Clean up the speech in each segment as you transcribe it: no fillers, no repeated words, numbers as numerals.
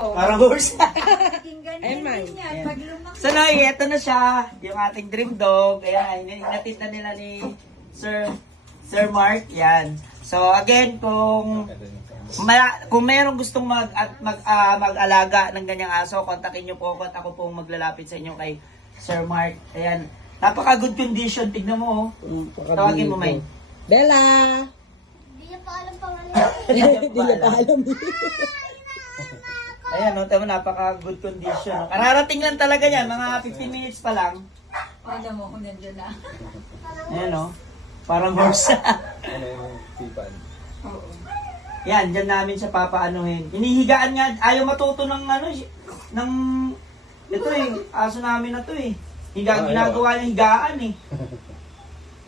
Parang horse. Naging ganyan Ay, din yan. Pag lumaki. So, no, ito na siya. Yung ating dream dog. Ayan, inatid na nila ni Sir Mark. Yan. So, again, kung mayroong gustong mag-alaga ng ganyang aso, kontakin nyo po ako at ako po maglalapit sa inyo kay Sir Mark. Ayan. Napaka-good condition. Tignan mo, oh. Tawagin mo, May. Bella! Hindi niya pa alam pangalan. Hindi niya pa alam. Ayan, no, tama, napaka-good condition. No? Kararating lang talaga yan. Mga 15 minutes pa lang. Paano mo kung nandiyan na? Ayan, no. Parang horse. Ano yung tipan? Oo. Yan, dyan namin siya papaanuhin. Hinihigaan nga, ayaw matuto ng ng, ito eh, aso namin na to eh. Ginagawa niya higaan eh.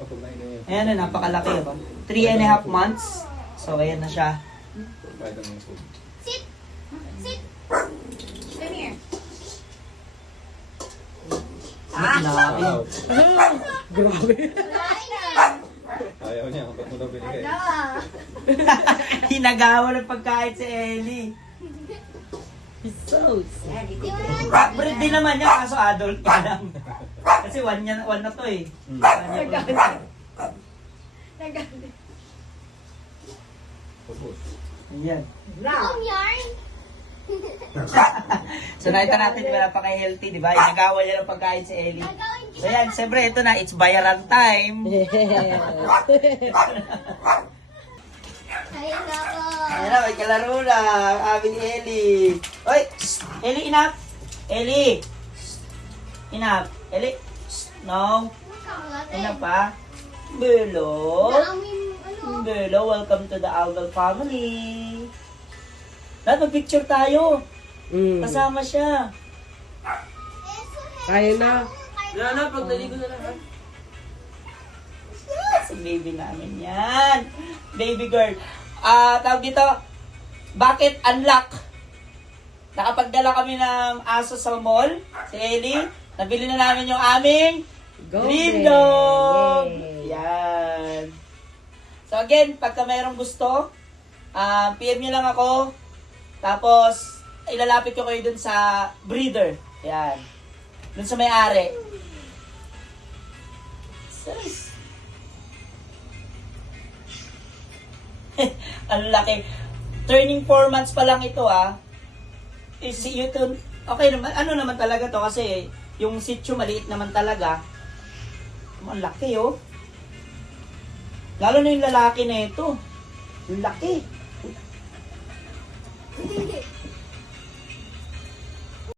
Opo, na yun. Ayan na, napakalaki ba? 3.5 months. So, ayan na siya. Kahit ang food. Sit! Sit! Come here. Grabe. Grabe. Wala na. Ayaw niya, ba't mo daw binigay? Wala. Hinagawa ng pagkain si Ellie. So sad. Di mo naman. Breed din naman niya, kaso adult ka lang. Kasi one na to eh. One niya po. Nagalit. Pupus. Ayan. Ang yarn. So nakita natin, di ba, napaka-healthy, di ba? Hinagawa niya ng pagkain si Ellie. Gagawin So yan, siyempre, ito na, it's bayaran time. Kaya na ako. Ayan na, may kalaro na, ang aming Ellie. Oy, shh, Ellie, enough. Ellie. Shh, enough. Ellie. Shh, no. Enough pa. Belo. Daming ano. Belo, welcome to the Algal family. Lahat, mag-picture tayo. Kasama siya. Kaya na. Wala na, pagdaligo na lang. Si baby namin yan. Baby girl. Tawag dito, bakit unlock? Nakapagdala kami ng aso sa mall, si Ellie. Nabili na namin yung aming dream dog. Yay. Yan. So again, pagka mayroong gusto, PM nyo lang ako. Tapos, ilalapit ko kayo dun sa breeder. Yan. Dun sa may-ari. Sus. Ang laki. Turning 4 months pa lang ito See you to, okay naman, ano naman talaga to kasi yung sitio maliit naman talaga. Ang laki oh. Lalo na yung lalaki na ito. Yung laki. Hindi.